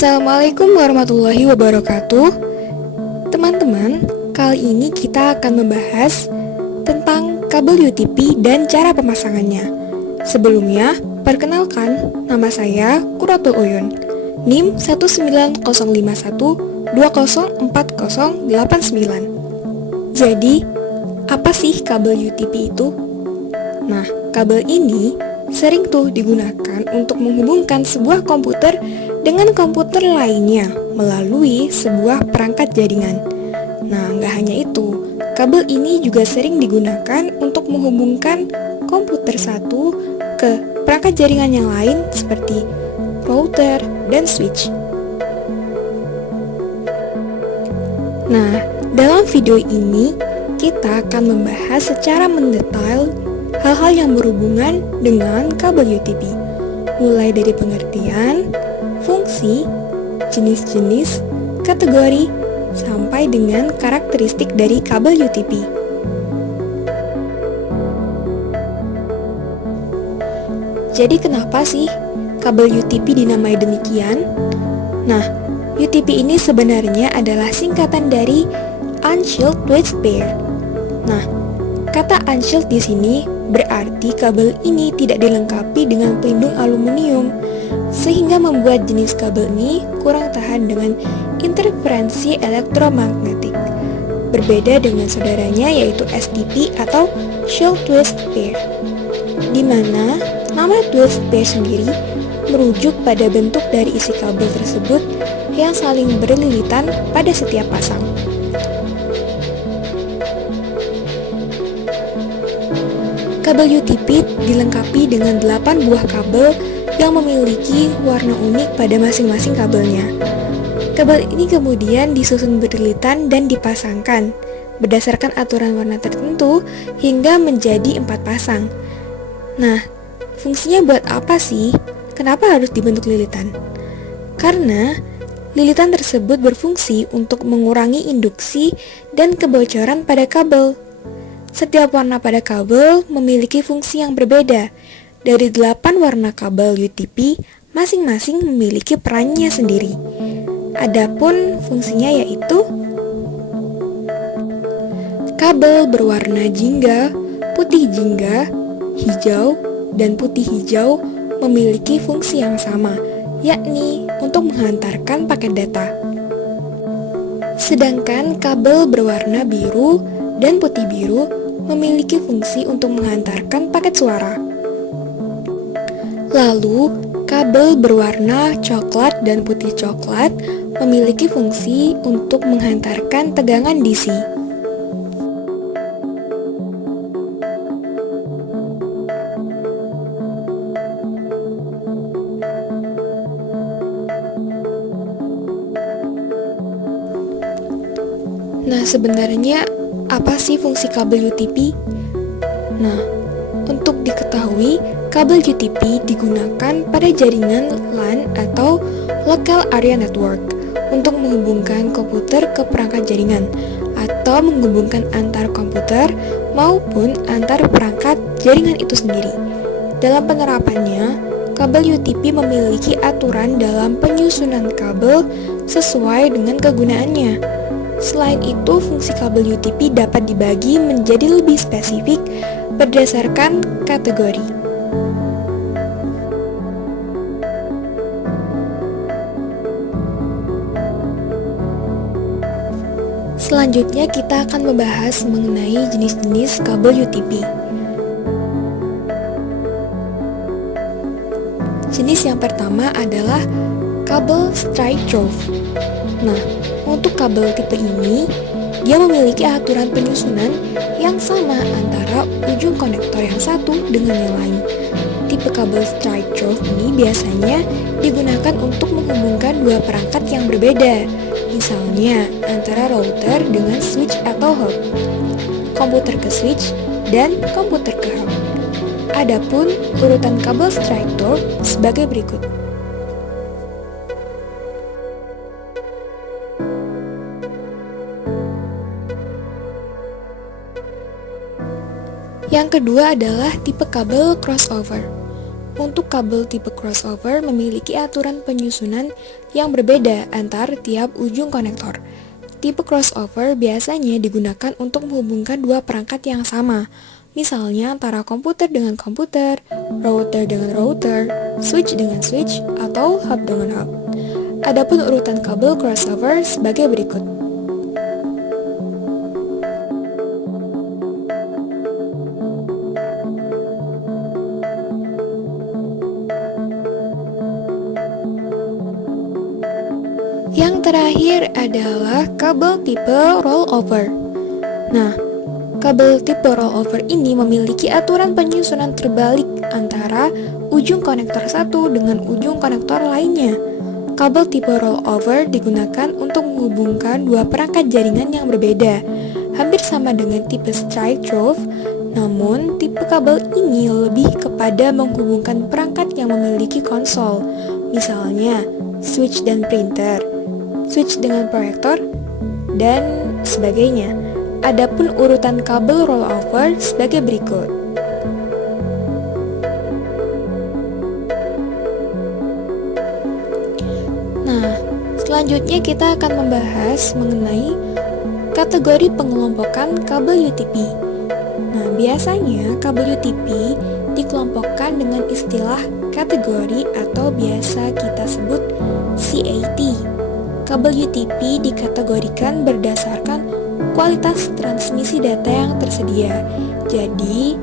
Assalamualaikum warahmatullahi wabarakatuh. Teman-teman, kali ini kita akan membahas tentang kabel UTP dan cara pemasangannya. Sebelumnya, perkenalkan, nama saya Quratul Uyun, NIM 19051204089. Jadi, apa sih kabel UTP itu? Nah, kabel ini sering tuh digunakan untuk menghubungkan sebuah komputer dengan komputer lainnya melalui sebuah perangkat jaringan. Nah, nggak hanya itu, kabel ini juga sering digunakan untuk menghubungkan komputer satu ke perangkat jaringan yang lain seperti router dan switch. Nah, dalam video ini kita akan membahas secara mendetail hal-hal yang berhubungan dengan kabel UTP, mulai dari pengertian, fungsi, jenis-jenis, kategori, sampai dengan karakteristik dari kabel UTP. Jadi kenapa sih kabel UTP dinamai demikian? Nah, UTP ini sebenarnya adalah singkatan dari Unshield Twist Pair. Nah, kata unshield di sini berarti kabel ini tidak dilengkapi dengan pelindung aluminium, sehingga membuat jenis kabel ini kurang tahan dengan interferensi elektromagnetik. Berbeda dengan saudaranya yaitu STP atau Shield Twist Pair, di mana nama twist pair sendiri merujuk pada bentuk dari isi kabel tersebut yang saling berlilitan pada setiap pasang. Kabel UTP dilengkapi dengan 8 buah kabel yang memiliki warna unik pada masing-masing kabelnya. Kabel ini kemudian disusun berlilitan dan dipasangkan berdasarkan aturan warna tertentu hingga menjadi 4 pasang. Nah, fungsinya buat apa sih? Kenapa harus dibentuk lilitan? Karena lilitan tersebut berfungsi untuk mengurangi induksi dan kebocoran pada kabel. Setiap warna pada kabel memiliki fungsi yang berbeda. Dari 8 warna kabel UTP, masing-masing memiliki perannya sendiri. Adapun fungsinya yaitu kabel berwarna jingga, putih jingga, hijau, dan putih hijau memiliki fungsi yang sama, yakni untuk menghantarkan paket data. Sedangkan kabel berwarna biru dan putih biru memiliki fungsi untuk menghantarkan paket suara. Lalu, kabel berwarna coklat dan putih coklat memiliki fungsi untuk menghantarkan tegangan DC. Nah, sebenarnya apa sih fungsi kabel UTP? Nah, untuk diketahui, kabel UTP digunakan pada jaringan LAN atau Local Area Network untuk menghubungkan komputer ke perangkat jaringan atau menghubungkan antar komputer maupun antar perangkat jaringan itu sendiri. Dalam penerapannya, kabel UTP memiliki aturan dalam penyusunan kabel sesuai dengan kegunaannya. Selain itu, fungsi kabel UTP dapat dibagi menjadi lebih spesifik berdasarkan kategori. Selanjutnya kita akan membahas mengenai jenis-jenis kabel UTP. Jenis yang pertama adalah kabel straight through. Nah, untuk kabel tipe ini, dia memiliki aturan penyusunan yang sama antara ujung konektor yang satu dengan yang lain. Tipe kabel straight through ini biasanya digunakan untuk menghubungkan dua perangkat yang berbeda, misalnya antara router dengan switch atau hub, komputer ke switch, dan komputer ke hub. Adapun urutan kabel straight through sebagai berikut. Yang kedua adalah tipe kabel crossover. Untuk kabel tipe crossover memiliki aturan penyusunan yang berbeda antar tiap ujung konektor. Tipe crossover biasanya digunakan untuk menghubungkan dua perangkat yang sama, misalnya antara komputer dengan komputer, router dengan router, switch dengan switch, atau hub dengan hub. Adapun urutan kabel crossover sebagai berikut. Yang terakhir adalah kabel tipe rollover. Nah, kabel tipe rollover ini memiliki aturan penyusunan terbalik antara ujung konektor satu dengan ujung konektor lainnya. Kabel tipe rollover digunakan untuk menghubungkan dua perangkat jaringan yang berbeda, hampir sama dengan tipe straight drove, namun tipe kabel ini lebih kepada menghubungkan perangkat yang memiliki konsol, misalnya switch dan printer, switch dengan proyektor, dan sebagainya. Adapun urutan kabel rollover sebagai berikut. Nah, selanjutnya kita akan membahas mengenai kategori pengelompokan kabel UTP. Nah, biasanya kabel UTP dikelompokkan dengan istilah kategori atau biasa kita sebut CAT. Kabel UTP dikategorikan berdasarkan kualitas transmisi data yang tersedia. Jadi,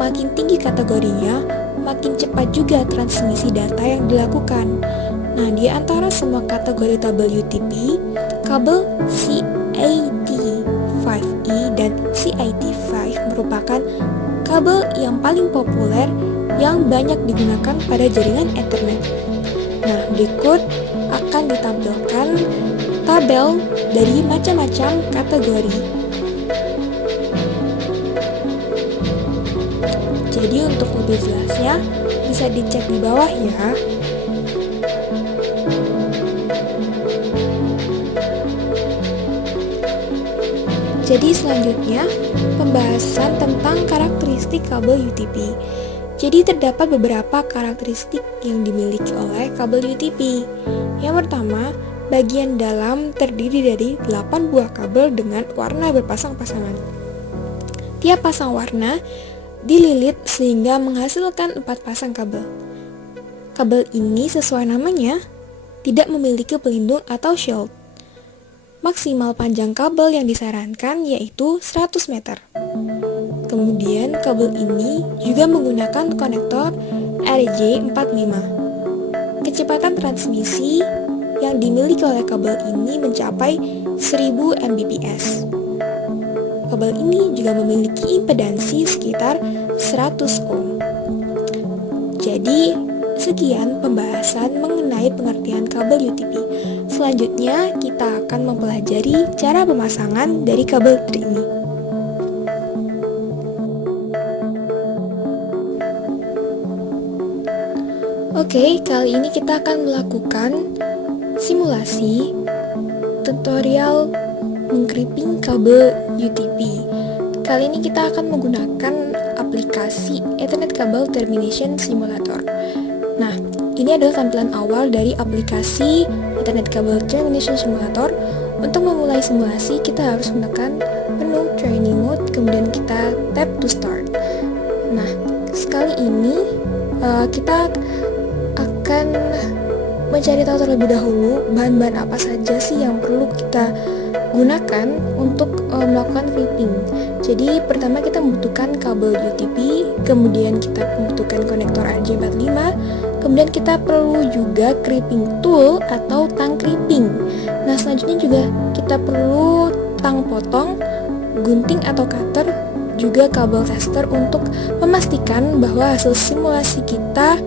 makin tinggi kategorinya, makin cepat juga transmisi data yang dilakukan. Nah, di antara semua kategori kabel UTP, kabel CAT5E dan CAT5 merupakan kabel yang paling populer yang banyak digunakan pada jaringan Ethernet. Nah, berikut akan ditampilkan tabel dari macam-macam kategori. Jadi untuk lebih jelasnya bisa dicek di bawah ya. Jadi selanjutnya pembahasan tentang karakteristik kabel UTP. Jadi terdapat beberapa karakteristik yang dimiliki oleh kabel UTP. Yang pertama, bagian dalam terdiri dari 8 buah kabel dengan warna berpasang-pasangan. Tiap pasang warna dililit sehingga menghasilkan 4 pasang kabel. Kabel ini sesuai namanya tidak memiliki pelindung atau shield. Maksimal panjang kabel yang disarankan yaitu 100 meter. Kemudian kabel ini juga menggunakan konektor RJ45. Kecepatan transmisi yang dimiliki oleh kabel ini mencapai 1000 Mbps. Kabel ini juga memiliki impedansi sekitar 100 ohm. Jadi, sekian pembahasan mengenai pengertian kabel UTP. Selanjutnya, kita akan mempelajari cara pemasangan dari kabel ini. Oke, kali ini kita akan melakukan simulasi tutorial mengcrypting kabel UTP. Kali ini kita akan menggunakan aplikasi Ethernet Cable Termination Simulator. Nah, ini adalah tampilan awal dari aplikasi Ethernet Cable Termination Simulator. Untuk memulai simulasi, kita harus menekan menu Training Mode, kemudian kita tap to Start. Nah, sekali ini kita akan mencari tahu terlebih dahulu bahan-bahan apa saja sih yang perlu kita gunakan untuk melakukan clipping. Jadi pertama kita membutuhkan kabel UTP, kemudian kita membutuhkan konektor RJ45, kemudian kita perlu juga crimping tool atau tang crimping. Nah, selanjutnya juga kita perlu tang potong, gunting atau cutter, juga kabel tester untuk memastikan bahwa hasil simulasi kita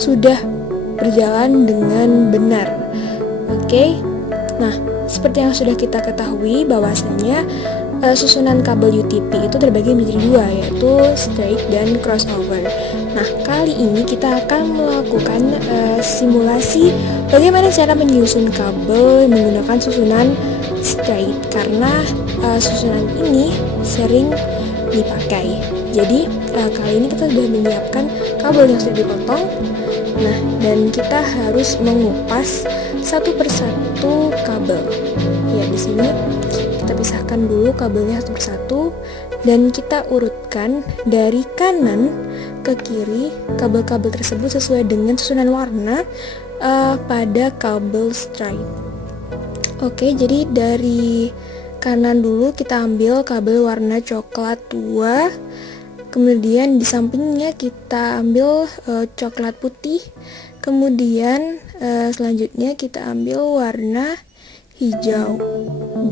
sudah berjalan dengan benar. Oke. Nah, seperti yang sudah kita ketahui bahwasanya susunan kabel UTP itu terbagi menjadi dua, yaitu straight dan crossover. Nah, kali ini kita akan melakukan simulasi bagaimana cara menyusun kabel menggunakan susunan straight, karena susunan ini sering dipakai. Jadi kali ini kita sudah menyiapkan kabel yang sudah dipotong. Nah, dan kita harus mengupas satu persatu kabel. Ya, di sini kita pisahkan dulu kabelnya satu persatu dan kita urutkan dari kanan ke kiri kabel-kabel tersebut sesuai dengan susunan warna pada kabel stripe. Oke, jadi dari kanan dulu kita ambil kabel warna coklat tua. Kemudian di sampingnya kita ambil coklat putih. Kemudian selanjutnya kita ambil warna hijau.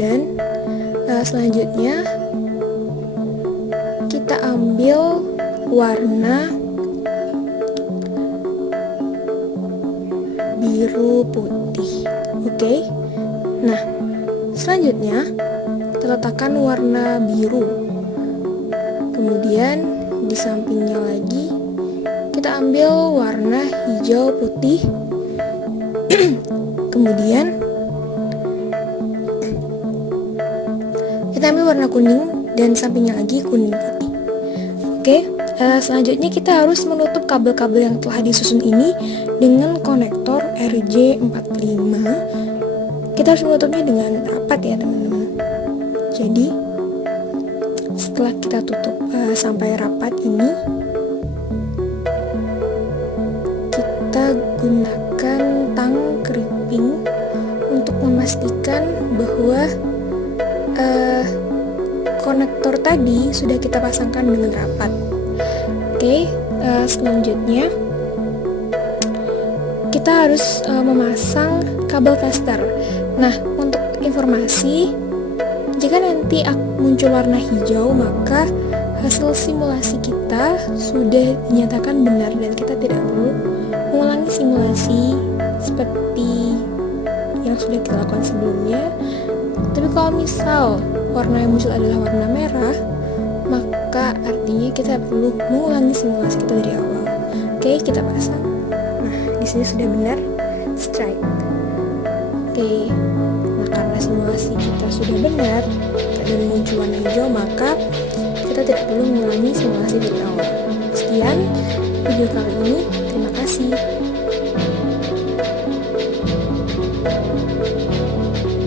Dan selanjutnya kita ambil warna biru putih. Oke. Nah, selanjutnya kita letakkan warna biru. Kemudian di sampingnya lagi kita ambil warna hijau putih. Kemudian kita ambil warna kuning dan sampingnya lagi kuning putih. Oke, selanjutnya kita harus menutup kabel-kabel yang telah disusun ini dengan konektor RJ45. Kita harus menutupnya dengan rapat ya teman-teman. Jadi setelah kita tutup sampai rapat ini, kita gunakan tang keriping untuk memastikan bahwa konektor tadi sudah kita pasangkan dengan rapat. Oke, selanjutnya kita harus memasang kabel tester. Nah, untuk informasi, jika nanti muncul warna hijau, maka hasil simulasi kita sudah dinyatakan benar dan kita tidak perlu mengulangi simulasi seperti yang sudah kita lakukan sebelumnya. Tapi kalau misal warna yang muncul adalah warna merah, maka artinya kita perlu mengulangi simulasi kita dari awal. Oke, kita pasang. Nah, di sini sudah benar strike. Oke, nah karena simulasi kita sudah benar dan muncul warna hijau, maka kita tidak perlu mengulangi simulasi dari awal. Sekian video kali ini. Terima kasih.